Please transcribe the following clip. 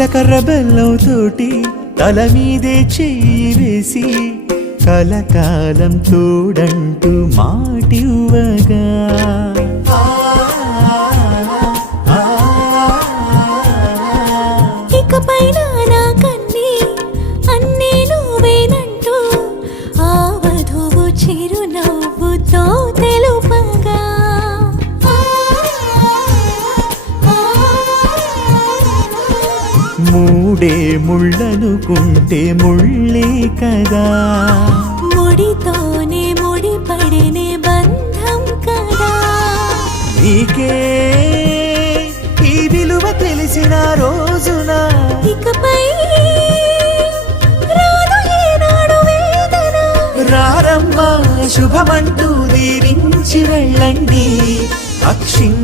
జీలకర్ర బెల్లం తోటి తల మీదే చెయ్యి వేసి కలకాలం తోడంటూ మాటివ్వగా ఇకపైన నా కన్నీ అన్నీ నువ్వేనంటూ ఆ వధువు చిరునవ్వుతో తెలుపగా మూడే ముళ్ళనుకుంటే ముళ్ళే కదా ముడితోనే ముడిపడినే బంధం కదా నీకే ఈ విలువ తెలిసిన రోజున ఇకపై రాదు ఏనాడు వేదన రారమ్మ శుభమంటూ దీవించి వెళ్ళండి అక్షిం